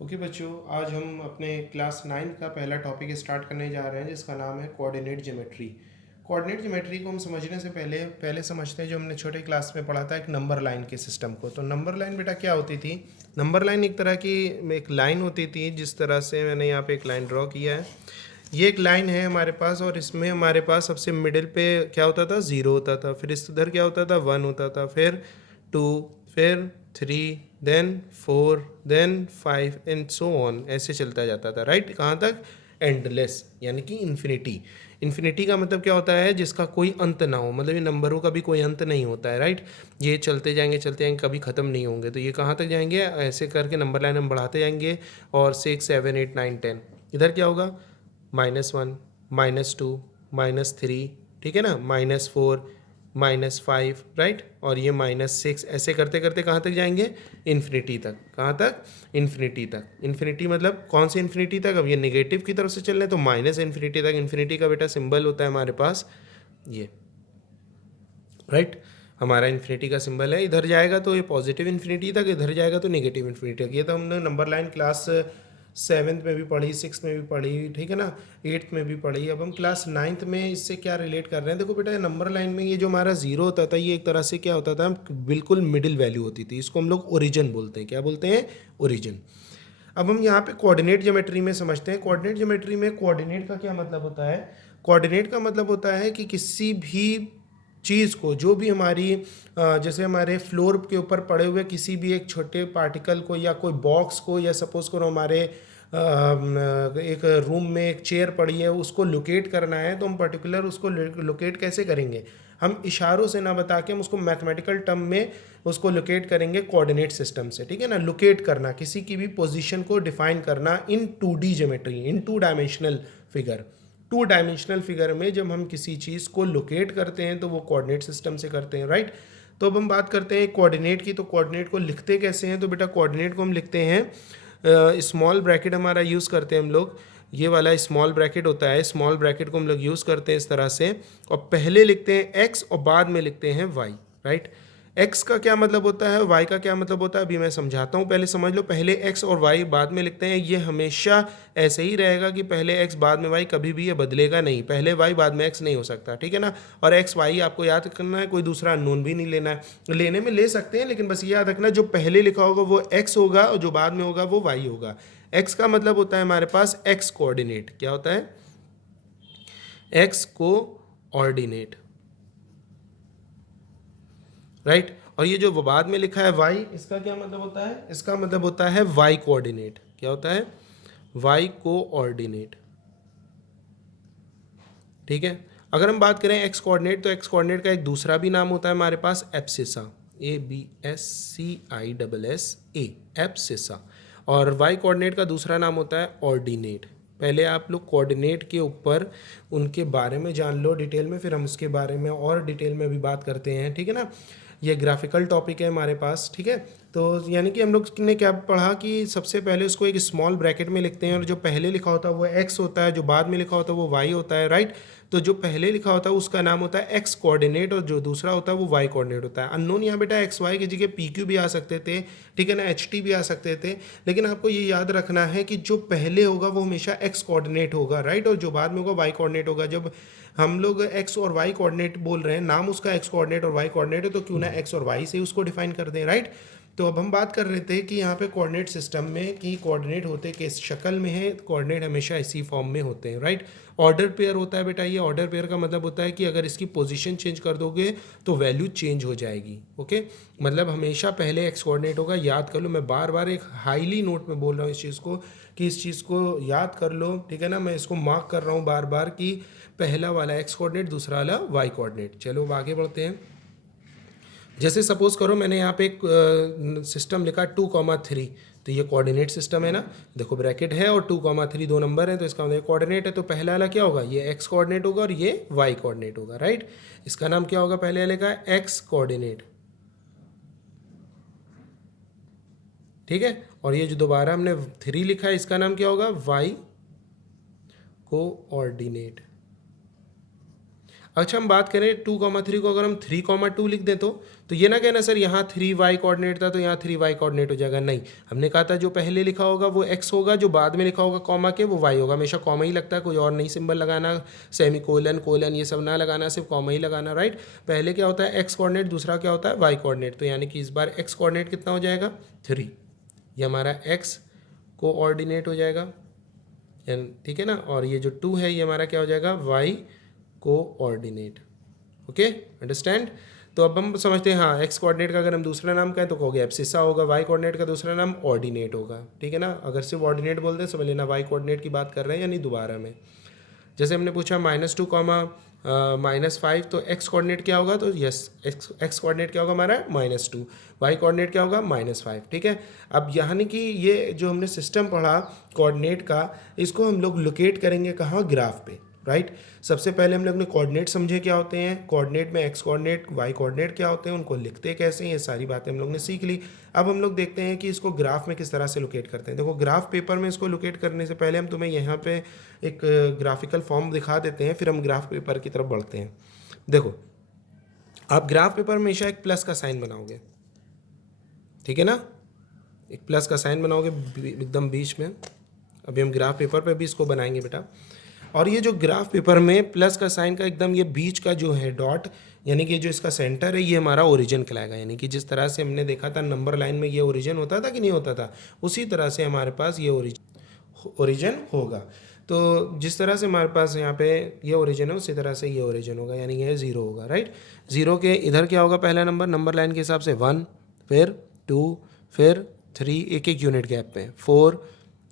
Okay बच्चों, आज हम अपने क्लास 9 का पहला टॉपिक स्टार्ट करने जा रहे हैं जिसका नाम है कोऑर्डिनेट ज्योमेट्री। कोऑर्डिनेट ज्योमेट्री को हम समझने से पहले पहले समझते हैं जो हमने छोटे क्लास में पढ़ा था एक नंबर लाइन के सिस्टम को। तो नंबर लाइन बेटा क्या होती थी? नंबर लाइन एक तरह की एक लाइन होती थी, जिस तरह से मैंने यहाँ पे एक लाइन ड्रॉ किया है। ये एक लाइन है हमारे पास और इसमें हमारे पास सबसे मिडिल पे क्या होता था? ज़ीरो होता था। फिर इस उधर क्या होता था? वन होता था। फिर टू, फिर three, then four, then five and so on, ऐसे चलता जाता था। राइट? कहाँ तक? एंडलेस, यानी कि इन्फिनिटी। इन्फिनिटी का मतलब क्या होता है? जिसका कोई अंत ना हो, मतलब ये नंबरों का भी कोई अंत नहीं होता है। राइट? ये चलते जाएंगे, कभी ख़त्म नहीं होंगे। तो ये कहाँ तक जाएंगे? ऐसे करके नंबर लाइन हम बढ़ाते जाएंगे। और 6, 7, 8, 9, 10 इधर क्या होगा? -1, -2, -3, ठीक है ना, -4, -5, राइट, और ये -6, ऐसे करते करते कहाँ तक जाएंगे? इन्फिनिटी तक। कहाँ तक? इन्फिनिटी तक। इन्फिनिटी मतलब कौन सी इन्फिनिटी तक? अब ये नेगेटिव की तरफ से चल रहे हैं तो माइनस इन्फिनिटी तक। इन्फिनिटी का बेटा सिंबल होता है हमारे पास ये, राइट? हमारा इन्फिनिटी का सिंबल है। इधर जाएगा तो ये पॉजिटिव इन्फिनिटी तक, इधर जाएगा तो नेगेटिव इन्फिनिटी तक। ये तो हमने नंबर लाइन क्लास 7th में भी पढ़ी, 6th में भी पढ़ी, ठीक है ना, 8th में भी पढ़ी। अब हम क्लास 9th में इससे क्या रिलेट कर रहे हैं? देखो बेटा, नंबर लाइन में ये जो हमारा जीरो होता था, ये एक तरह से क्या होता था? बिल्कुल मिडिल वैल्यू होती थी। इसको हम लोग ओरिजिन बोलते हैं। क्या बोलते हैं? ओरिजिन। अब हम यहाँ पे कोऑर्डिनेट ज्योमेट्री में समझते हैं। कोऑर्डिनेट ज्योमेट्री में कोऑर्डिनेट का क्या मतलब होता है? कोऑर्डिनेट का मतलब होता है कि किसी भी चीज़ को, जो भी हमारी जैसे हमारे फ्लोर के ऊपर पड़े हुए किसी भी एक छोटे पार्टिकल को या कोई बॉक्स को, या सपोज करो हमारे एक रूम में एक चेयर पड़ी है, उसको लोकेट करना है, तो हम पर्टिकुलर उसको लोकेट कैसे करेंगे? हम इशारों से ना बता के हम उसको मैथमेटिकल टर्म में उसको लोकेट करेंगे कोऑर्डिनेट सिस्टम से। ठीक है ना? लोकेट करना, किसी की भी पोजीशन को डिफाइन करना इन 2D ज्योमेट्री, इन 2 डायमेंशनल फिगर। 2 डायमेंशनल फिगर में जब हम किसी चीज़ को लोकेट करते हैं तो वो कोऑर्डिनेट सिस्टम से करते हैं। राइट? तो अब हम बात करते हैं कोऑर्डिनेट की। तो कोऑर्डिनेट को लिखते कैसे हैं? तो बेटा कोऑर्डिनेट को हम लिखते हैं, स्मॉल ब्रैकेट हमारा यूज़ करते हैं हम लोग। ये वाला स्मॉल ब्रैकेट होता है, स्मॉल ब्रैकेट को हम लोग यूज़ करते हैं इस तरह से। और पहले लिखते हैं एक्स और बाद में लिखते हैं वाई। राइट? एक्स का क्या मतलब होता है, वाई का क्या मतलब होता है, अभी मैं समझाता हूँ, पहले समझ लो। पहले एक्स और वाई बाद में लिखते हैं, ये हमेशा ऐसे ही रहेगा कि पहले एक्स बाद में वाई, कभी भी ये बदलेगा नहीं। पहले वाई बाद में एक्स नहीं हो सकता। ठीक है ना? और एक्स वाई आपको याद करना है, कोई दूसरा अननोन भी नहीं लेना है। लेने में ले सकते हैं, लेकिन बस ये याद रखना, जो पहले लिखा होगा वो एक्स होगा और जो बाद में होगा वो वाई होगा। एक्स का मतलब होता है हमारे पास एक्स कोऑर्डिनेट। क्या होता है? एक्स को ऑर्डिनेट। राइट? और ये जो बाद में लिखा है वाई, इसका क्या मतलब होता है? इसका मतलब होता है वाई कोऑर्डिनेट। क्या होता है? Y coordinate. ठीक है? अगर हम बात करें एक्स कोऑर्डिनेट, तो एक्स कोऑर्डिनेट का एक दूसरा भी नाम होता है हमारे पास, एब्सिसा। ABSCISSA, abscissa. और वाई कोऑर्डिनेट का दूसरा नाम होता है ऑर्डिनेट। पहले आप लोग कोऑर्डिनेट के ऊपर उनके बारे में जान लो डिटेल में, फिर हम उसके बारे में और डिटेल में भी बात करते हैं। ठीक है ना? ये ग्राफिकल टॉपिक है हमारे पास। ठीक है? तो यानी कि हम लोग ने क्या पढ़ा कि सबसे पहले उसको एक स्मॉल ब्रैकेट में लिखते हैं, और जो पहले लिखा होता है वो एक्स होता है, जो बाद में लिखा होता है वो वाई होता है। राइट? तो जो पहले लिखा होता है उसका नाम होता है एक्स कोऑर्डिनेट, और जो दूसरा होता है वो वाई कोऑर्डिनेट होता है। अननोन यहाँ बेटा एक्स वाई की जगह पी क्यू भी आ सकते थे, ठीक है ना, एच टी भी आ सकते थे, लेकिन आपको ये याद रखना है कि जो पहले होगा वो हमेशा एक्स कोऑर्डिनेट होगा। राइट? और जो बाद में होगा वाई कोऑर्डिनेट होगा। जब हम लोग एक्स और वाई कोऑर्डिनेट बोल रहे हैं, नाम उसका एक्स कोऑर्डिनेट और वाई कोऑर्डिनेट है, तो क्यों ना एक्स और वाई से उसको डिफाइन कर दें। राइट? तो अब हम बात कर रहे थे कि यहाँ पे कोऑर्डिनेट सिस्टम में कि कोऑर्डिनेट होते किस शक्ल में है। कोऑर्डिनेट हमेशा इसी फॉर्म में होते हैं। राइट? ऑर्डर पेयर होता है बेटा। ये ऑर्डर पेयर का मतलब होता है कि अगर इसकी पोजीशन चेंज कर दोगे तो वैल्यू चेंज हो जाएगी। ओके? मतलब हमेशा पहले एक्स कोऑर्डिनेट होगा। याद कर लो, मैं बार बार एक हाईली नोट में बोल रहा हूँ इस चीज़ को, कि इस चीज़ को याद कर लो। ठीक है ना? मैं इसको मार्क कर रहा हूँ बार बार कि पहला वाला एक्स कोऑर्डिनेट, दूसरा वाला वाई कोऑर्डिनेट। चलो अब आगे बढ़ते हैं। जैसे सपोज करो मैंने यहाँ पे एक सिस्टम लिखा 2,3, तो ये कोऑर्डिनेट सिस्टम है ना। देखो ब्रैकेट है और 2,3 दो नंबर है, तो इसका मतलब कोऑर्डिनेट है। तो पहला वाला क्या होगा? ये एक्स कोऑर्डिनेट होगा और ये वाई कोऑर्डिनेट होगा। राइट? इसका नाम क्या होगा पहले वाले का? X coordinate. ठीक है? और ये जो दोबारा हमने 3 लिखा है, इसका नाम क्या होगा? Y coordinate. अच्छा, हम बात करें 2,3 को, अगर हम 3,2 लिख दें तो ये ना कहना सर यहाँ 3y कोऑर्डिनेट था तो यहाँ 3y कोऑर्डिनेट हो जाएगा, नहीं। हमने कहा था जो पहले लिखा होगा वो x होगा, जो बाद में लिखा होगा कॉमा के वो y होगा। हमेशा कॉमा ही लगता है, कोई और नहीं सिंबल लगाना, सेमी कोलन कोलन ये सब ना लगाना, सिर्फ कॉमा ही लगाना, राइट। पहले क्या होता है x कोऑर्डिनेट, दूसरा क्या होता है y कोऑर्डिनेट। तो यानी कि इस बार x कोऑर्डिनेट कितना हो जाएगा 3, ये हमारा x कोऑर्डिनेट हो जाएगा, ठीक है ना। और ये जो 2 है ये हमारा क्या हो जाएगा y कोऑर्डिनेट। Okay, understand. तो अब हम समझते हैं, हाँ एक्स कोऑर्डिनेट का अगर हम दूसरा नाम कहें तो कहोगे एब्सिसा होगा, वाई कोऑर्डिनेट का दूसरा नाम ऑर्डिनेट होगा, ठीक है ना। अगर सिर्फ ऑर्डिनेट बोलते हैं समझ लेना वाई कोऑर्डिनेट की बात कर रहे हैं या नहीं दोबारा में। जैसे हमने पूछा -2, -5, तो एक्स कोऑर्डिनेट क्या होगा, तो यस एक्स कोऑर्डिनेट क्या होगा हमारा -2, वाई कोऑर्डिनेट क्या होगा -5, ठीक है। अब यानी कि ये जो हमने सिस्टम पढ़ा कोऑर्डिनेट का, इसको हम लोग लोकेट करेंगे कहाँ, ग्राफ पे, राइट। सबसे पहले हम लोग ने कोऑर्डिनेट समझे क्या होते हैं, कोऑर्डिनेट में एक्स कोऑर्डिनेट वाई कोऑर्डिनेट क्या होते हैं, उनको लिखते कैसे हैं, ये सारी बातें हम लोग ने सीख ली। अब हम लोग देखते हैं कि इसको ग्राफ में किस तरह से लोकेट करते हैं। देखो ग्राफ पेपर में इसको लोकेट करने से पहले हम तुम्हें यहाँ पे एक ग्राफिकल फॉर्म दिखा देते हैं, फिर हम ग्राफ पेपर की तरफ बढ़ते हैं। देखो आप ग्राफ पेपर में हमेशा एक प्लस का साइन बनाओगे, ठीक है ना, एक प्लस का साइन बनाओगे एकदम बीच में। अभी हम ग्राफ पेपर पे भी इसको बनाएंगे बेटा। और ये जो ग्राफ पेपर में प्लस का साइन का एकदम ये बीच का जो है डॉट, यानी कि जो इसका सेंटर है ये हमारा ओरिजिन कहलाएगा। यानी कि जिस तरह से हमने देखा था नंबर लाइन में ये ओरिजिन होता था कि नहीं होता था, उसी तरह से हमारे पास ये ओरिजिन होगा। तो जिस तरह से हमारे पास यहाँ पे ये ओरिजिन है उसी तरह से ये ओरिजिन होगा, यानी ये 0 होगा, राइट। 0 के इधर क्या होगा, पहला नंबर लाइन के हिसाब से 1, फिर 2, फिर 3, एक एक यूनिट गैप पे 4,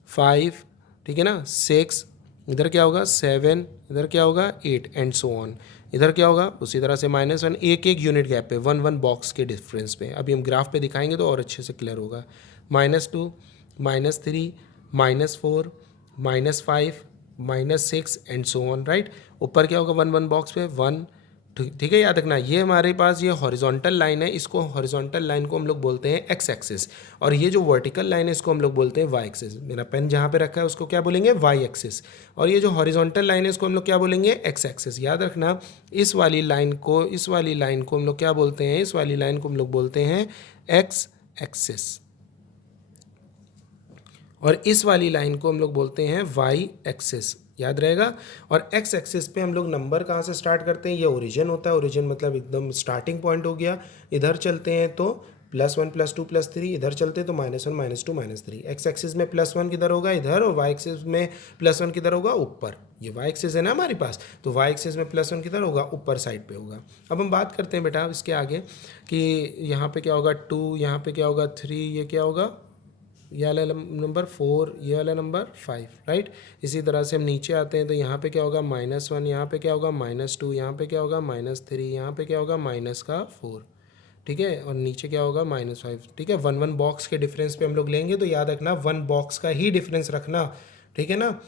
5, ठीक है ना, 6, इधर क्या होगा 7, इधर क्या होगा 8 एंड सो ऑन। इधर क्या होगा उसी तरह से -1, एक एक यूनिट गैप पे 1 बॉक्स के डिफरेंस पे। अभी हम ग्राफ पे दिखाएंगे तो और अच्छे से क्लियर होगा। -2, -3, -4, -5, -6 एंड सो ऑन, राइट। ऊपर क्या होगा 1 बॉक्स पे 1, ठीक है। याद रखना ये हमारे पास ये हॉरिजॉन्टल लाइन है, इसको हॉरिजॉन्टल लाइन को हम लोग बोलते हैं एक्स एक्सिस, और ये जो वर्टिकल लाइन है इसको हम लोग बोलते हैं वाई एक्सिस। मेरा पेन जहाँ पे रखा है उसको क्या बोलेंगे, वाई एक्सिस। और ये जो हॉरिजॉन्टल लाइन है इसको हम लोग क्या बोलेंगे, एक्स एक्सिस। याद रखना इस वाली लाइन को हम लोग क्या बोलते हैं, इस वाली लाइन को हम लोग बोलते हैं एक्स एक्सिस, और इस वाली लाइन को हम लोग बोलते हैं वाई एक्सिस, याद रहेगा। और एक्स एक्सिस पे हम लोग नंबर कहाँ से स्टार्ट करते हैं, ये ओरिजिन होता है। ओरिजिन मतलब एकदम स्टार्टिंग पॉइंट हो गया। इधर चलते हैं तो +1 +2 +3, इधर चलते हैं तो -1 -2 -3। एक्स एक्सिस में +1 किधर होगा, इधर, और वाई एक्सिस में +1 किधर होगा, ऊपर। ये वाई एक्सिस है ना हमारे पास, तो वाई एक्सिस में +1 किधर होगा, ऊपर साइड पे होगा। अब हम बात करते हैं बेटा इसके आगे कि यहाँ पे क्या होगा 2, यहाँ पे क्या होगा 3, ये क्या होगा, ये वाला नंबर 4, ये वाला नंबर 5, राइट। इसी तरह से हम नीचे आते हैं तो यहाँ पे क्या होगा -1, यहाँ पे क्या होगा -2, यहाँ पे क्या होगा -3, यहाँ पे क्या होगा -4, ठीक है। और नीचे क्या होगा -5, ठीक है। 1 बॉक्स के डिफरेंस पे हम लोग लेंगे, तो याद रखना 1 बॉक्स का ही डिफरेंस रखना, ठीक है ना।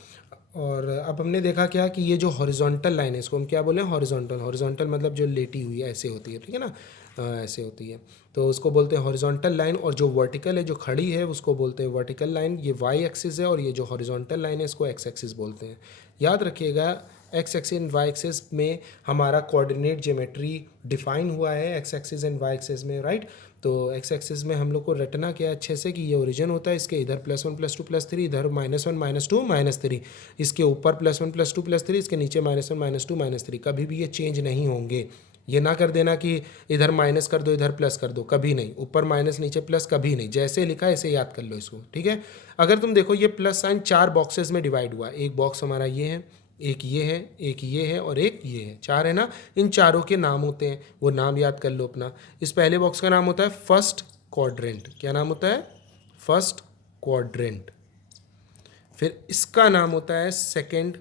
और अब हमने देखा क्या कि ये जो हॉरिजॉन्टल लाइन है इसको हम क्या बोले, हॉरिजॉन्टल मतलब जो लेटी हुई है ऐसे होती है, ठीक है ना, ऐसे होती है तो उसको बोलते हैं हॉरिजॉन्टल लाइन। और जो वर्टिकल है जो खड़ी है उसको बोलते हैं वर्टिकल लाइन। ये वाई एक्सिस है और ये जो हॉरिजॉन्टल लाइन है इसको एक्स एक्सिस बोलते हैं। याद रखिएगा X axis and Y axis में हमारा कोऑर्डिनेट ज्योमेट्री डिफाइन हुआ है X axis and Y axis में, राइट। तो एक्स एक्सिस में हम लोग को रटना क्या अच्छे से कि ये ओरिजिन होता है, इसके इधर +1 +2 +3, इधर -1 -2 -3, इसके ऊपर +1 +2 +3, इसके नीचे -1 -2 -3। कभी भी ये चेंज नहीं होंगे। ये ना कर देना कि इधर माइनस कर दो इधर प्लस कर दो, कभी नहीं। ऊपर माइनस नीचे प्लस कभी नहीं, जैसे लिखा है ऐसे याद कर लो इसको, ठीक है। अगर तुम देखो ये प्लस साइन 4 बॉक्सेस में डिवाइड हुआ, एक बॉक्स हमारा ये है, एक ये है, एक ये है और एक ये है, 4 है ना। इन चारों के नाम होते हैं, वो नाम याद कर लो अपना। इस पहले बॉक्स का नाम होता है फर्स्ट क्वाड्रेंट। क्या नाम होता है, फर्स्ट क्वाड्रेंट। फिर इसका नाम होता है सेकेंड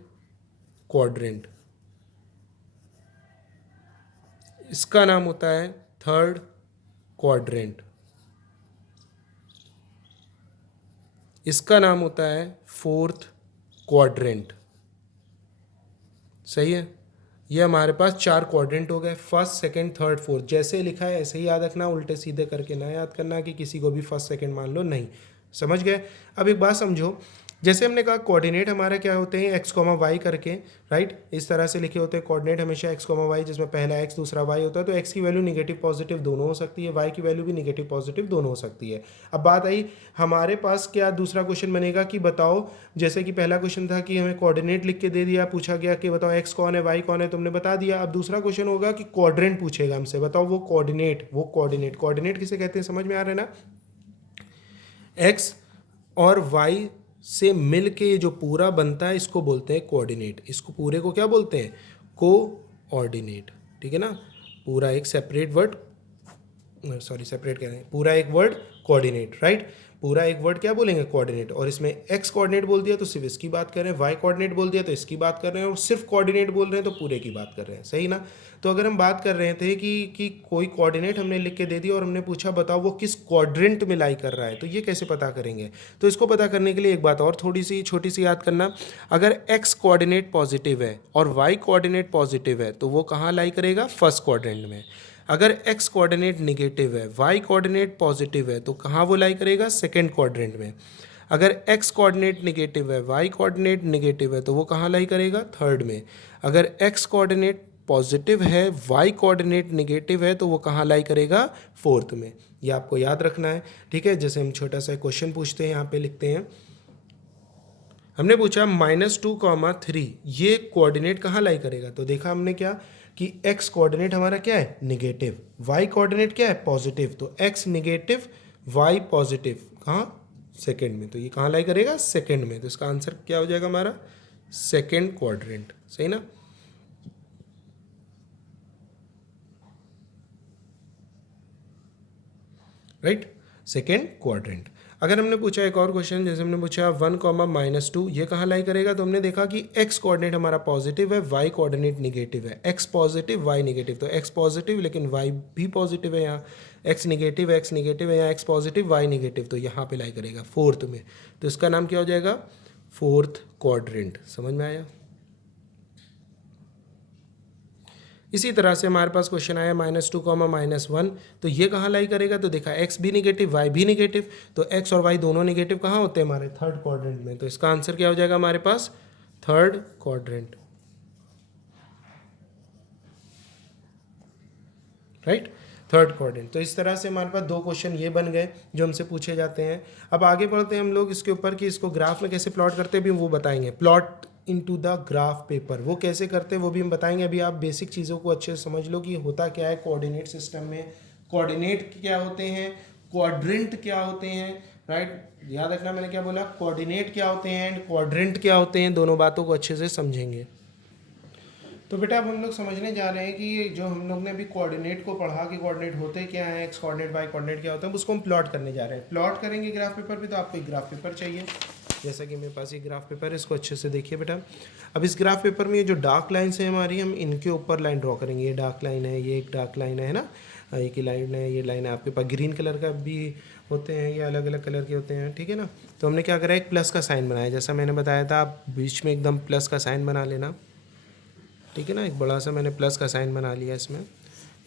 क्वाड्रेंट, इसका नाम होता है थर्ड क्वाड्रेंट, इसका नाम होता है फोर्थ क्वाड्रेंट। सही है। ये हमारे पास 4 क्वाड्रेंट हो गए, फर्स्ट सेकंड थर्ड फोर्थ। जैसे लिखा है ऐसे ही याद रखना, उल्टे सीधे करके ना याद करना कि किसी को भी फर्स्ट सेकंड मान लो, नहीं। समझ गए। अब एक बात समझो जैसे हमने कहा कोऑर्डिनेट हमारा क्या होते हैं एक्स कॉमा वाई करके, राइट, इस तरह से लिखे होते हैं कोऑर्डिनेट हमेशा एक्स कॉमा वाई, जिसमें पहला एक्स दूसरा वाई होता है। तो एक्स की वैल्यू निगेटिव पॉजिटिव दोनों हो सकती है, वाई की वैल्यू भी निगेटिव पॉजिटिव दोनों हो सकती है। अब बात आई हमारे पास क्या दूसरा क्वेश्चन बनेगा कि बताओ, जैसे कि पहला क्वेश्चन था कि हमें कोऑर्डिनेट लिख के दे दिया, पूछा गया कि बताओ एक्स कौन है वाई कौन है, तुमने बता दिया। अब दूसरा क्वेश्चन होगा कि क्वाड्रेंट पूछेगा हमसे, बताओ वो कोऑर्डिनेट किसे कहते हैं, समझ में आ रहा है ना। एक्स और वाई से मिल के जो पूरा बनता है इसको बोलते हैं कोऑर्डिनेट। इसको पूरे को क्या बोलते हैं, कोऑर्डिनेट, ठीक है ना। पूरा एक सेपरेट वर्ड, सॉरी सेपरेट कह रहे हैं, पूरा एक वर्ड कोऑर्डिनेट, राइट। पूरा एक वर्ड क्या बोलेंगे, कोऑर्डिनेट। और इसमें एक्स कोऑर्डिनेट बोल दिया तो सिर्फ इसकी बात कर रहे हैं, वाई कोऑर्डिनेट बोल दिया तो इसकी बात कर रहे हैं, और सिर्फ कोऑर्डिनेट बोल रहे हैं तो पूरे की बात कर रहे हैं, सही ना। तो अगर हम बात कर रहे थे कि कोई कोऑर्डिनेट हमने लिख के दे दिया और हमने पूछा बताओ वो किस क्वाड्रेंट में लाई कर रहा है, तो ये कैसे पता करेंगे। तो इसको पता करने के लिए एक बात और थोड़ी सी छोटी सी याद करना, अगर एक्स कोऑर्डिनेट पॉजिटिव है और वाई कोऑर्डिनेट पॉजिटिव है तो वो कहाँ लाई करेगा, फर्स्ट क्वाड्रेंट में। अगर x कोऑर्डिनेट निगेटिव है, y कोऑर्डिनेट पॉजिटिव है तो कहाँ वो लाई करेगा, सेकंड क्वाड्रेंट में। अगर x कोऑर्डिनेट निगेटिव है, y कोऑर्डिनेट निगेटिव है तो वो कहाँ लाई करेगा, थर्ड में। अगर x कोऑर्डिनेट पॉजिटिव है, y कोऑर्डिनेट निगेटिव है तो वो कहाँ लाई करेगा, फोर्थ में। ये आपको याद रखना है, ठीक है। जैसे हम छोटा सा क्वेश्चन पूछते हैं, यहाँ पे लिखते हैं, हमने पूछा -2,3 ये कोऑर्डिनेट कहाँ लाई करेगा। तो देखा हमने क्या कि x कोऑर्डिनेट हमारा क्या है, निगेटिव, y कोऑर्डिनेट क्या है, पॉजिटिव। तो x निगेटिव y पॉजिटिव, कहाँ, सेकंड में। तो ये कहाँ लाई करेगा, सेकंड में। तो इसका आंसर क्या हो जाएगा हमारा, सेकंड क्वाड्रेंट, सही ना। Right, second quadrant. अगर हमने पूछा एक और क्वेश्चन, जैसे हमने पूछा 1,-2 ये कहाँ लाई करेगा, तो हमने देखा कि x कोऑर्डिनेट हमारा पॉजिटिव है, y कोऑर्डिनेट निगेटिव है, x पॉजिटिव y निगेटिव। तो x पॉजिटिव लेकिन y भी पॉजिटिव है, यहाँ x निगेटिव है, यहाँ x पॉजिटिव y निगेटिव, तो यहाँ पे लाई करेगा फोर्थ में। तो इसका नाम क्या हो जाएगा, फोर्थ क्वाड्रेंट। समझ में आया। इसी तरह से हमारे पास क्वेश्चन आया -2,-1 तो ये कहाँ लाई करेगा, तो देखा x भी निगेटिव y भी निगेटिव, तो x और y दोनों निगेटिव कहाँ होते हैं, हमारे थर्ड क्वाड्रेंट में। तो इसका आंसर क्या हो जाएगा हमारे पास, third quadrant, right, third quadrant. तो इस तरह से हमारे पास दो क्वेश्चन ये बन गए जो हमसे पूछे जाते हैं। अब आगे बढ़ते हैं हम लोग इसके ऊपर कि इसको ग्राफ में कैसे प्लॉट करते हैं भी वो बताएंगे। Plot into the graph paper वो कैसे करते हैं वो भी हम बताएंगे। अभी आप बेसिक चीज़ों को अच्छे से समझ लो कि होता क्या है कोऑर्डिनेट सिस्टम में, कोऑर्डिनेट क्या होते हैं, क्वाड्रेंट क्या होते हैं, राइट। याद रखना मैंने क्या बोला, कोऑर्डिनेट क्या होते हैं एंड क्वाड्रेंट क्या होते हैं, दोनों बातों को अच्छे से समझेंगे। तो बेटा अब हम लोग समझने जा रहे हैं कि जो हम लोग ने अभी कोऑर्डिनेट को पढ़ा कि कोऑर्डिनेट होते क्या हैं, एक्स कोऑर्डिनेट वाई कोऑर्डिनेट क्या होता है, उसको हम प्लॉट करने जा रहे हैं। प्लॉट करेंगे ग्राफ पेपर पे, तो आपको एक ग्राफ पेपर चाहिए। जैसा कि मेरे पास ये ग्राफ पेपर है, इसको अच्छे से देखिए बेटा। अब इस ग्राफ पेपर में ये जो डार्क लाइन्स हैं हमारी, हम इनके ऊपर लाइन ड्रॉ करेंगे। ये डार्क लाइन है, ये एक डार्क लाइन है ना, एक ही लाइन है, ये लाइन है। आपके पास ग्रीन कलर का भी होते हैं, ये अलग अलग कलर के होते हैं, ठीक है ना। तो हमने क्या करा, एक प्लस का साइन बनाया, जैसा मैंने बताया था, आप बीच में एकदम प्लस का साइन बना लेना, ठीक है ना। एक बड़ा सा मैंने प्लस का साइन बना लिया इसमें,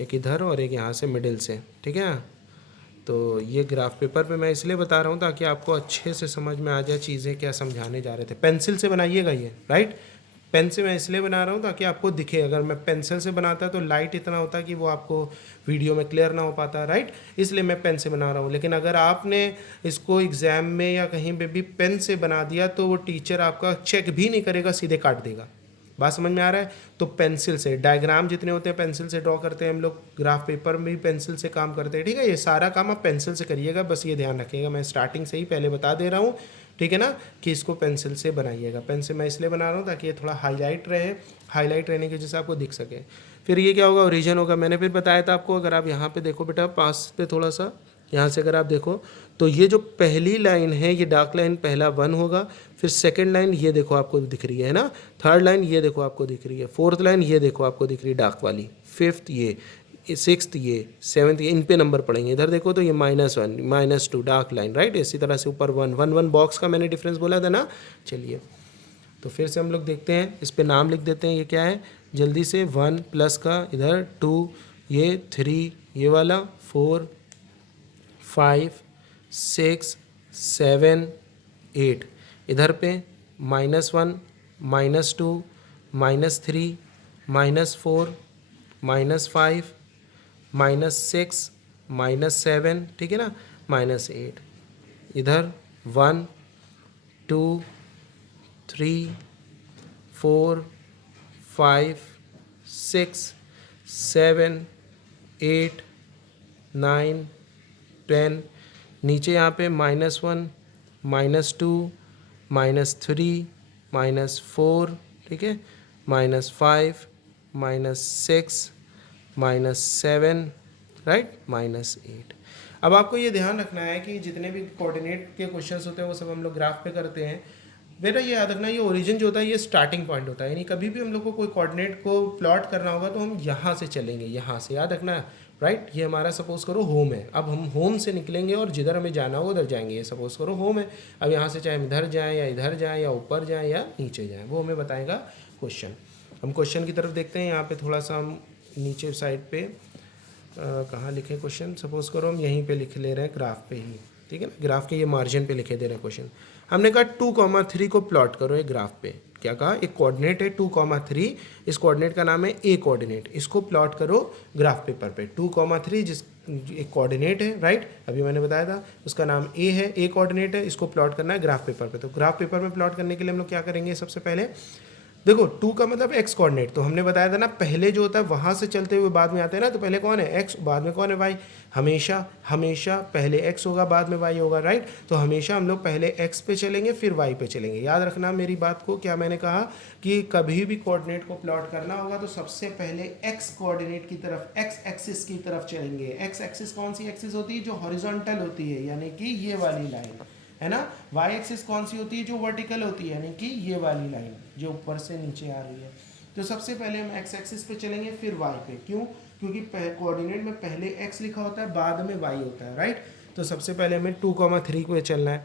एक इधर और एक यहाँ से मिडिल से, ठीक है। तो ये ग्राफ पेपर पे मैं इसलिए बता रहा हूँ ताकि आपको अच्छे से समझ में आ जाए चीज़ें क्या समझाने जा रहे थे। पेंसिल से बनाइएगा ये, राइट। पेन से मैं इसलिए बना रहा हूँ ताकि आपको दिखे। अगर मैं पेंसिल से बनाता तो लाइट इतना होता कि वो आपको वीडियो में क्लियर ना हो पाता, राइट। इसलिए मैं पेन से बना रहा हूँ। लेकिन अगर आपने इसको एग्ज़ाम में या कहीं पे भी पेन से बना दिया तो वो टीचर आपका चेक भी नहीं करेगा, सीधे काट देगा। बात समझ में आ रहा है। तो पेंसिल से डायग्राम जितने होते हैं पेंसिल से ड्रॉ करते हैं हम लोग, ग्राफ पेपर में भी पेंसिल से काम करते हैं, ठीक है। ये सारा काम आप पेंसिल से करिएगा, बस ये ध्यान रखिएगा, मैं स्टार्टिंग से ही पहले बता दे रहा हूँ, ठीक है ना, कि इसको पेंसिल से बनाइएगा। पेन से मैं इसलिए बना रहा हूँ ताकि ये थोड़ा हाईलाइट रहे, हाईलाइट रहने की वजह से आपको दिख सके। फिर ये क्या होगा, ओरिजिन होगा। मैंने फिर बताया था आपको, अगर आप यहाँ पे देखो बेटा, पास पे थोड़ा सा यहाँ से अगर आप देखो तो ये जो पहली लाइन है ये डार्क लाइन पहला 1 होगा, फिर सेकंड लाइन ये देखो आपको दिख रही है ना, थर्ड लाइन ये देखो आपको दिख रही है, फोर्थ लाइन ये देखो आपको दिख रही है डार्क वाली, फिफ्थ ये, सिक्स्थ ये, सेवन्थ ये, इन पे नंबर पड़ेंगे। इधर देखो तो ये -1 -2 डार्क लाइन, राइट। इसी तरह से ऊपर 1 1 1 बॉक्स का मैंने डिफरेंस बोला था ना। चलिए तो फिर से हम लोग देखते हैं, इस पे नाम लिख देते हैं। ये क्या है जल्दी से, 1 प्लस का इधर 2, ये 3 ये वाला, 4 5 6 7 8 इधर पे -1, -2, -3, -4, -5, -6, -7, ठीक है ना, -8। इधर 1, 2, 3, 4, 5, 6, 7, 8, 9, 10। नीचे यहाँ पे -1, -2, -3, -4, ठीक है, -5, -6, -7, राइट, -8। अब आपको ये ध्यान रखना है कि जितने भी कोऑर्डिनेट के क्वेश्चंस होते हैं वो सब हम लोग ग्राफ पे करते हैं। बेटा ये याद रखना, ये ओरिजिन जो होता है ये स्टार्टिंग पॉइंट होता है, यानी कभी भी हम लोग को कोई कोऑर्डिनेट को प्लॉट करना होगा तो हम यहाँ से चलेंगे, यहाँ से, याद रखना है, राइट। ये हमारा सपोज करो होम है, अब हम होम से निकलेंगे और जिधर हमें जाना हो उधर जाएंगे। ये सपोज करो होम है, अब यहाँ से चाहे हम इधर जाएँ या इधर जाएँ या ऊपर जाएँ या नीचे जाएँ, वो हमें बताएगा क्वेश्चन। हम क्वेश्चन की तरफ देखते हैं। यहाँ पे थोड़ा सा हम नीचे साइड पे कहाँ लिखे क्वेश्चन, सपोज करो हम यहीं पे लिख ले रहे हैं ग्राफ पे ही, ठीक है ना, ग्राफ के ये मार्जिन पे लिखे दे रहे हैं क्वेश्चन। हमने कहा 2,3 को प्लॉट करो एक ग्राफ पे। क्या कहा, एक कोऑर्डिनेट है 2,3, इस कोऑर्डिनेट का नाम है ए कोऑर्डिनेट, इसको प्लॉट करो ग्राफ पेपर पे। 2,3 जिस एक कोऑर्डिनेट है, राइट, अभी मैंने बताया था, उसका नाम ए है, ए कोऑर्डिनेट है, इसको प्लॉट करना है ग्राफ पेपर पे। तो ग्राफ पेपर में प्लॉट करने के लिए हम लोग क्या करेंगे, सबसे पहले देखो 2 का मतलब एक्स कोऑर्डिनेट, तो हमने बताया था ना पहले जो होता है वहाँ से चलते हुए बाद में आते हैं ना, तो पहले कौन है एक्स, बाद में कौन है वाई। हमेशा हमेशा पहले एक्स होगा बाद में वाई होगा, राइट। तो हमेशा हम लोग पहले एक्स पे चलेंगे फिर वाई पे चलेंगे। याद रखना मेरी बात को, क्या मैंने कहा कि कभी भी कोऑर्डिनेट को प्लॉट करना होगा तो सबसे पहले एक्स कोऑर्डिनेट की तरफ, एक्स एक्सिस की तरफ चलेंगे। एक्स एक्सिस कौन सी एक्सिस होती है, जो हॉरिजॉन्टल होती है, यानी कि ये वाली लाइन है ना। वाई एक्सिस कौन सी होती है, जो वर्टिकल होती है, यानी कि ये वाली लाइन जो ऊपर से नीचे आ रही है। तो सबसे पहले हम एक्स एक्सिस पे चलेंगे फिर वाई पे। क्यों, क्योंकि कोऑर्डिनेट में पहले एक्स लिखा होता है बाद में वाई होता है, राइट। तो सबसे पहले हमें 2,3 पे चलना है।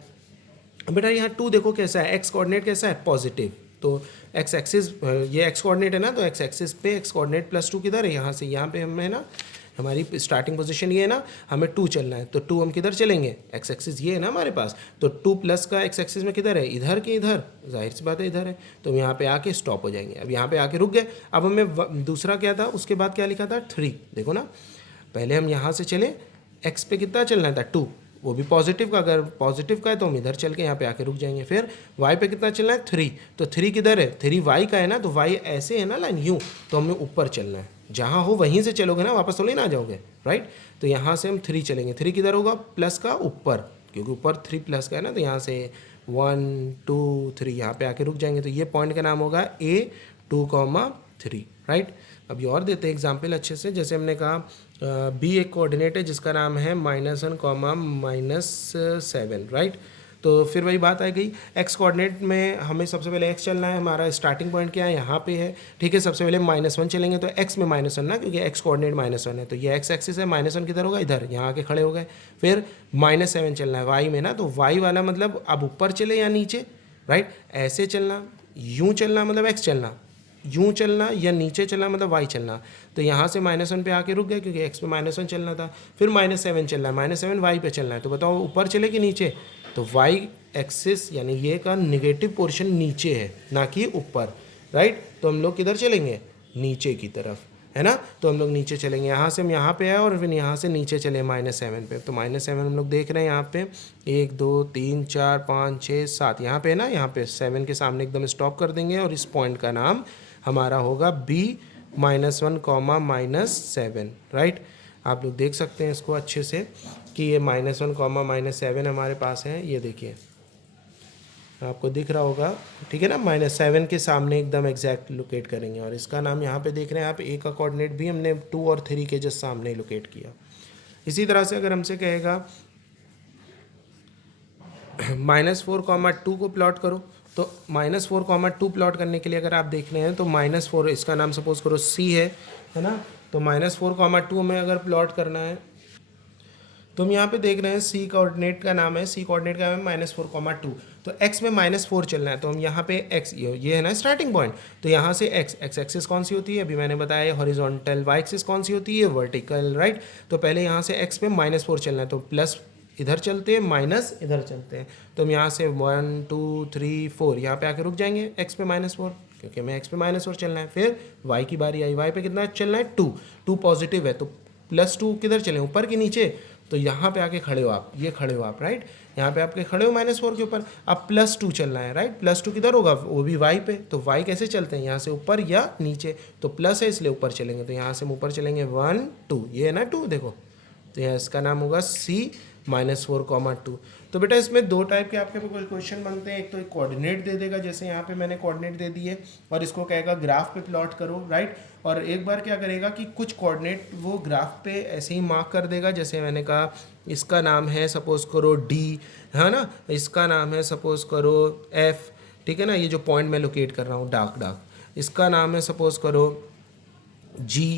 बेटा यहाँ 2 देखो कैसा है, एक्स कोऑर्डिनेट कैसा है, पॉजिटिव। तो एक्स एक्सिस, ये एक्स कोऑर्डिनेट है ना, तो एक्स एक्सिस पे एक्स कोऑर्डिनेट +2 किधर है, यहाँ से, यहाँ पे हमें ना हमारी स्टार्टिंग पोजीशन ये है ना, हमें 2 चलना है, तो 2 हम किधर चलेंगे, एक्स एक्सिस ये है ना हमारे पास, तो 2 प्लस का एक्स एक्सिस में किधर है, इधर के इधर, जाहिर सी बात है इधर है, तो हम यहाँ पे आके स्टॉप हो जाएंगे। अब यहाँ पे आके रुक गए। अब हमें दूसरा क्या था, उसके बाद क्या लिखा था, 3। देखो ना, पहले हम यहाँ से चले, एक्स पे कितना चलना था, 2, वो भी पॉजिटिव का, अगर पॉजिटिव का है तो हम इधर चल के यहाँ पे आके रुक जाएंगे। फिर वाई पे कितना चलना है, 3, तो 3 किधर है, 3 वाई का है ना, तो वाई ऐसे है ना लाइन यूँ, तो हमें ऊपर चलना है, जहाँ हो वहीं से चलोगे ना, वापस थोड़ी ना आ जाओगे, राइट। तो यहाँ से हम 3 चलेंगे, 3 किधर होगा, प्लस का ऊपर, क्योंकि ऊपर 3 प्लस का है ना, तो यहाँ से 1 2 3 यहाँ पे आके रुक जाएंगे। तो ये पॉइंट का नाम होगा A2,3, राइट। अभी और देते हैं एग्जाम्पल अच्छे से। जैसे हमने कहा बी एक कोऑर्डिनेट है जिसका नाम है -1, -7, राइट। तो फिर वही बात आ गई, एक्स कोऑर्डिनेट में हमें सबसे पहले एक्स चलना है, हमारा स्टार्टिंग पॉइंट क्या है, यहाँ पे है, ठीक है। सबसे पहले -1 चलेंगे, तो एक्स में -1 ना, क्योंकि एक्स कोऑर्डिनेट -1 है, तो ये एक्स एक्सिस है, -1 किधर होगा, इधर, यहाँ आके खड़े हो गए। फिर -7 चलना है वाई में ना, तो वाई वाला मतलब अब ऊपर चले या नीचे, राइट। ऐसे चलना, यूँ चलना मतलब एक्स चलना, यूँ चलना, या नीचे चलना मतलब वाई चलना। तो यहाँ से -1 पे आके रुक गए, क्योंकि एक्स पे -1 चलना था। फिर -7 चलना है, -7 वाई पे चलना है, तो बताओ ऊपर चले कि नीचे। तो वाई एक्सिस यानी ये का निगेटिव पोर्शन नीचे है, ना कि ऊपर, राइट। तो हम लोग किधर चलेंगे, नीचे की तरफ, है ना। तो हम लोग नीचे चलेंगे, यहाँ से हम यहाँ पे आए और फिर यहाँ से नीचे चले -7 पे। तो -7 हम लोग देख रहे हैं यहाँ पे 1 2 3 4 5 6 7, यहाँ पे है ना, यहाँ पे 7 के सामने एकदम स्टॉप कर देंगे और इस पॉइंट का नाम हमारा होगा B-1, -7, राइट। आप लोग देख सकते हैं इसको अच्छे से कि ये -1, -7 हमारे पास है, ये देखिए आपको दिख रहा होगा, ठीक है ना। -7 के सामने एकदम एग्जैक्ट लोकेट करेंगे, और इसका नाम यहाँ पे देख रहे हैं आप, ए का कोऑर्डिनेट भी हमने 2 और 3 के जस्ट सामने लोकेट किया। इसी तरह से अगर हमसे कहेगा -4, 2 को प्लॉट करो, तो -4, 2 प्लॉट करने के लिए अगर आप देख रहे हैं तो -4, इसका नाम सपोज करो C है ना। तो -4, 2 में अगर प्लॉट करना है तो हम यहाँ पे देख रहे हैं C कोऑर्डिनेट का नाम है, C कोऑर्डिनेट का नाम है -4, 2। तो x में -4 चलना है, तो हम यहाँ पे x, ये है ना स्टार्टिंग पॉइंट, तो यहाँ से x एक्सिस कौन सी होती है, अभी मैंने बताया हॉरिजॉन्टल, y एक्सिस कौन सी होती है, वर्टिकल, राइट। तो पहले यहाँ से x पे -4 चलना है, तो प्लस इधर चलते हैं, माइनस इधर चलते हैं, तो हम यहाँ से 1 2 3 4 यहाँ पे आके रुक जाएंगे x पे -4, क्योंकि हमें x पे -4 चलना है। फिर y की बारी आई, y पे कितना चलना है 2, 2 पॉजिटिव है तो +2 किधर चले, ऊपर कि नीचे, तो यहाँ पे आके खड़े हो आप, ये खड़े हो आप, राइट, यहाँ पे आपके खड़े हो -4 के ऊपर, अब +2 चलना है, राइट, +2 किधर होगा, वो भी y पे, तो y कैसे चलते हैं, यहाँ से ऊपर या नीचे, तो प्लस है इसलिए ऊपर चलेंगे, तो यहाँ से हम ऊपर चलेंगे 1 2, ये है ना 2, देखो, तो यहाँ इसका नाम होगा C -4, 2। तो बेटा इसमें दो टाइप के आपके क्वेश्चन बनते हैं, एक तो एक कोऑर्डिनेट दे देगा, जैसे यहाँ पे मैंने कोऑर्डिनेट दे दिए और इसको कहेगा ग्राफ पे प्लॉट करो, राइट, और एक बार क्या करेगा कि कुछ कोऑर्डिनेट वो ग्राफ पे ऐसे ही मार्क कर देगा, जैसे मैंने कहा इसका नाम है सपोज करो D, है ना, इसका नाम है सपोज करो F, ठीक है ना, ये जो पॉइंट मैं लोकेट कर रहा हूँ डार्क, इसका नाम है सपोज करो G,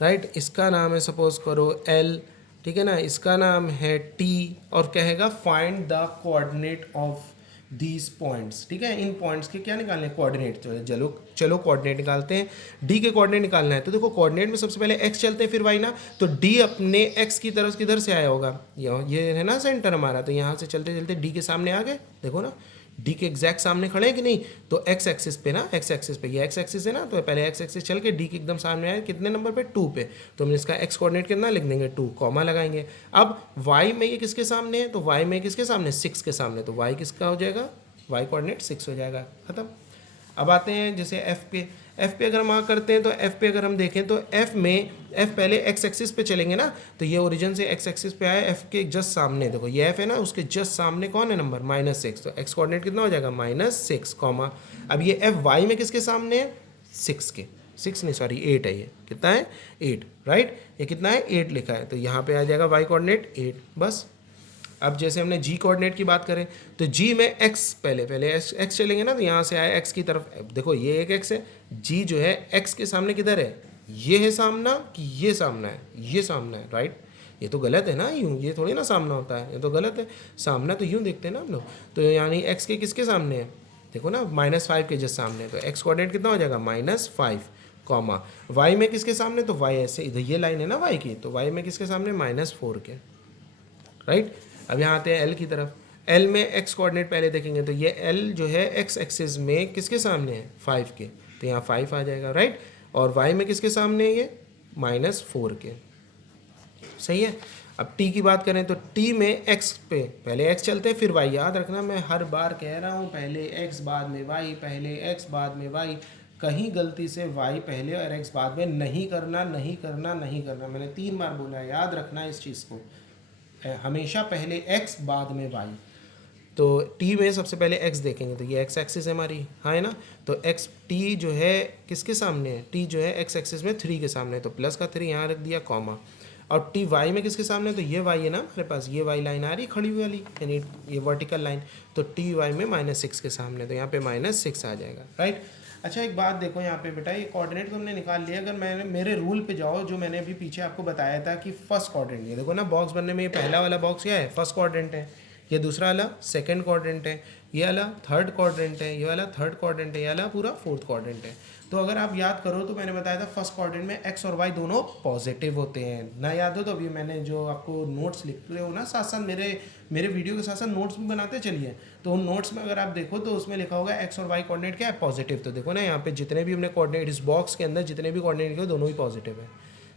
राइट, इसका नाम है सपोज करो L, ठीक है ना, इसका नाम है T, और कहेगा find the coordinate of these points, ठीक है, इन पॉइंट्स के क्या निकालने हैं, कोऑर्डिनेट, तो चलो कोऑर्डिनेट निकालते हैं, D के कोऑर्डिनेट निकालना है, तो देखो कोऑर्डिनेट में सबसे पहले x चलते हैं फिर y ना, तो D अपने x की तरफ किधर से आया होगा, ये है ना सेंटर हमारा, तो यहाँ से चलते चलते D के सामने आ गए, देखो ना D के एग्जैक्ट सामने खड़े हैं कि नहीं, तो x एक्सिस पे ना, x एक्सिस पे, ये x एक्सिस है ना, तो पहले x एक्सिस चल के D के एकदम सामने आए, कितने नंबर पे 2 पे, तो हम इसका x कोऑर्डिनेट कितना लिख देंगे 2, कॉमा लगाएंगे। अब y में ये किसके सामने है, तो y में किसके सामने 6 के सामने, तो y किसका हो जाएगा, y कोऑर्डिनेट 6 हो जाएगा, खत्म। अब आते हैं जैसे f पे अगर हम मार्क करते हैं, तो f पे अगर हम देखें तो f पहले x एक्सिस पे चलेंगे ना, तो ये ओरिजिन से x एक्सिस पे आए, f के जस्ट सामने देखो ये f है ना, उसके जस्ट सामने कौन है नंबर -6, तो x कोऑर्डिनेट कितना हो जाएगा -6, कॉमा, अब ये f y में किसके सामने है 6 के, 6 नहीं सॉरी 8 है, ये कितना है 8, राइट, ये कितना है 8 लिखा है, तो यहाँ पे आ जाएगा y कोऑर्डिनेट 8, बस। अब जैसे हमने g कोऑर्डिनेट की बात करें, तो g में x पहले x चलेंगे ना, तो यहाँ से आए x की तरफ, देखो ये एक x है, g जो है x के सामने किधर है, ये है सामना कि ये सामना है, ये सामना है, राइट, ये तो गलत है ना, यूँ ये थोड़ी ना सामना होता है, ये तो गलत है, सामना तो यूँ देखते हैं ना हम लोग, तो यानी x के किसके सामने है, देखो ना -5 के जस्ट सामने, तो x कोऑर्डिनेट कितना हो जाएगा -5, कॉमा, y में किसके सामने, तो y ऐसे इधर ये लाइन है ना y की, तो y में किसके सामने -4 के, राइट। अब यहाँ आते हैं L की तरफ, L में x कोऑर्डिनेट पहले देखेंगे, तो ये L जो है x एक्सिस में किसके सामने है 5 के, तो यहाँ 5 आ जाएगा, राइट, और y में किसके सामने है ये -4 के, सही है। अब t की बात करें, तो t में x पे पहले x चलते हैं फिर y, याद रखना मैं हर बार कह रहा हूँ पहले x बाद में y, पहले x बाद में y, कहीं गलती से y पहले और x बाद में नहीं करना, नहीं करना, नहीं करना, मैंने 3 बार बोला है, याद रखना इस चीज़ को, हमेशा पहले x बाद में y, तो t में सबसे पहले x देखेंगे, तो ये x एक्सिस है हमारी, हाँ है ना, तो x t जो है किसके सामने है, t जो है x एक्सिस में 3 के सामने, तो प्लस का 3 यहाँ रख दिया, कॉमा, और t y में किसके सामने, तो ये y है ना हमारे पास, ये y लाइन आ रही खड़ी हुई वाली, यानी ये वर्टिकल लाइन, तो t y में -6 के सामने, तो यहाँ पे -6 आ जाएगा, राइट। अच्छा एक बात देखो यहाँ पे बेटा, ये कोऑर्डिनेट तो हमने निकाल लिया, अगर मैंने मेरे रूल पे जाओ जो मैंने अभी पीछे आपको बताया था कि फर्स्ट कोऑर्डिनेट, ये देखो ना बॉक्स बनने में ये पहला वाला बॉक्स क्या है, फर्स्ट कोऑर्डिनेट है, ये दूसरा वाला सेकंड कोऑर्डिनेट है, ये वाला थर्ड कोऑर्डिनेट है, ये वाला थर्ड कोऑर्डिनेट है, ये वाला पूरा फोर्थ कोऑर्डिनेट है। तो अगर आप याद करो तो मैंने बताया था फर्स्ट कोऑर्डिनेट में एक्स और वाई दोनों पॉजिटिव होते हैं, ना याद हो तो अभी मैंने जो आपको नोट्स लिख रहे हो ना साथ साथ मेरे वीडियो के साथ साथ नोट्स भी बनाते चलिए, तो उन नोट्स में अगर आप देखो तो उसमें लिखा होगा एक्स और वाई कोऑर्डिनेट क्या है, पॉजिटिव। तो देखो ना यहाँ पे जितने भी हमने कोऑर्डिनेट इस बॉक्स के अंदर जितने भी कोऑर्डिनेट लिखे दोनों ही पॉजिटिव है।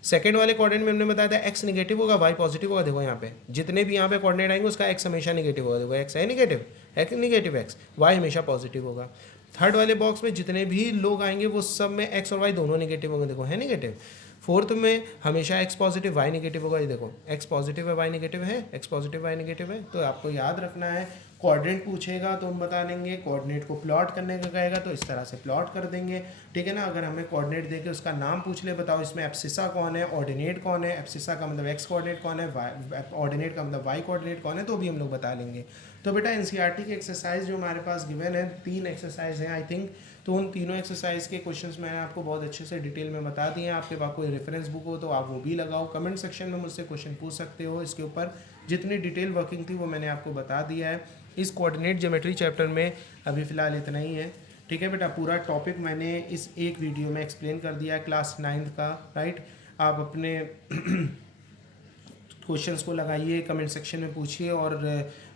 सेकंड वाले कोऑर्डिनेट में हमने बताया था एक्स नेगेटिव होगा वाई पॉजिटिव होगा, देखो यहाँ पे जितने भी यहाँ पे कोऑर्डिनेट आएंगे उसका एक्स हमेशा नेगेटिव होगा, देखो एक्स है नेगेटिव एक्स, वाई हमेशा पॉजिटिव होगा। थर्ड वाले बॉक्स में जितने भी लोग आएंगे वो सब में एक्स और वाई दोनों नेगेटिव होंगे, देखो है नेगेटिव। फोर्थ में हमेशा एक्स पॉजिटिव वाई नेगेटिव होगा, ये देखो एक्स पॉजिटिव है वाई नेगेटिव है, एक्स पॉजिटिव वाई नेगेटिव है। तो आपको याद रखना है कोऑर्डिनेट पूछेगा तो हम बता देंगे, कोऑर्डिनेट को प्लॉट करने का कहेगा तो इस तरह से प्लॉट कर देंगे, ठीक है ना। अगर हमें कोऑर्डिनेट देके उसका नाम पूछ ले, बताओ इसमें एब्सिसा कौन है, ऑर्डिनेट कौन है, एब्सिसा का मतलब एक्स कोऑर्डिनेट कौन है, ऑर्डिनेट का मतलब वाई कोऑर्डिनेट कौन है, तो भी हम लोग बता लेंगे। तो बेटा एनसीईआरटी की एक्सरसाइज जो हमारे पास गिवन है 3 एक्सरसाइज हैं आई थिंक, तो उन तीनों एक्सरसाइज के क्वेश्चंस मैंने आपको बहुत अच्छे से डिटेल में बता दिए हैं। आपके पास कोई रेफरेंस बुक हो तो आप वो भी लगाओ, कमेंट सेक्शन में मुझसे क्वेश्चन पूछ सकते हो, इसके ऊपर जितनी डिटेल वर्किंग थी वो मैंने आपको बता दिया है। इस कोऑर्डिनेट ज्योमेट्री चैप्टर में अभी फ़िलहाल इतना ही है, ठीक है बेटा। पूरा टॉपिक मैंने इस एक वीडियो में एक्सप्लेन कर दिया है क्लास 9th का, राइट। आप अपने क्वेश्चंस को लगाइए, कमेंट सेक्शन में पूछिए और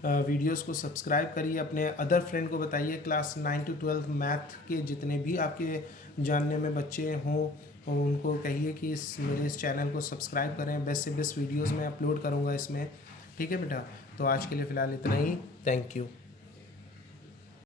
वीडियोस को सब्सक्राइब करिए, अपने अदर फ्रेंड को बताइए। क्लास 9 to 12 मैथ के जितने भी आपके जानने में बच्चे हों उनको कहिए कि मेरे इस चैनल को सब्सक्राइब करें। बेस्ट से बेस्ट वीडियोस मैं अपलोड करूँगा इसमें। ठीक है बेटा, तो आज के लिए फ़िलहाल इतना ही। Thank you.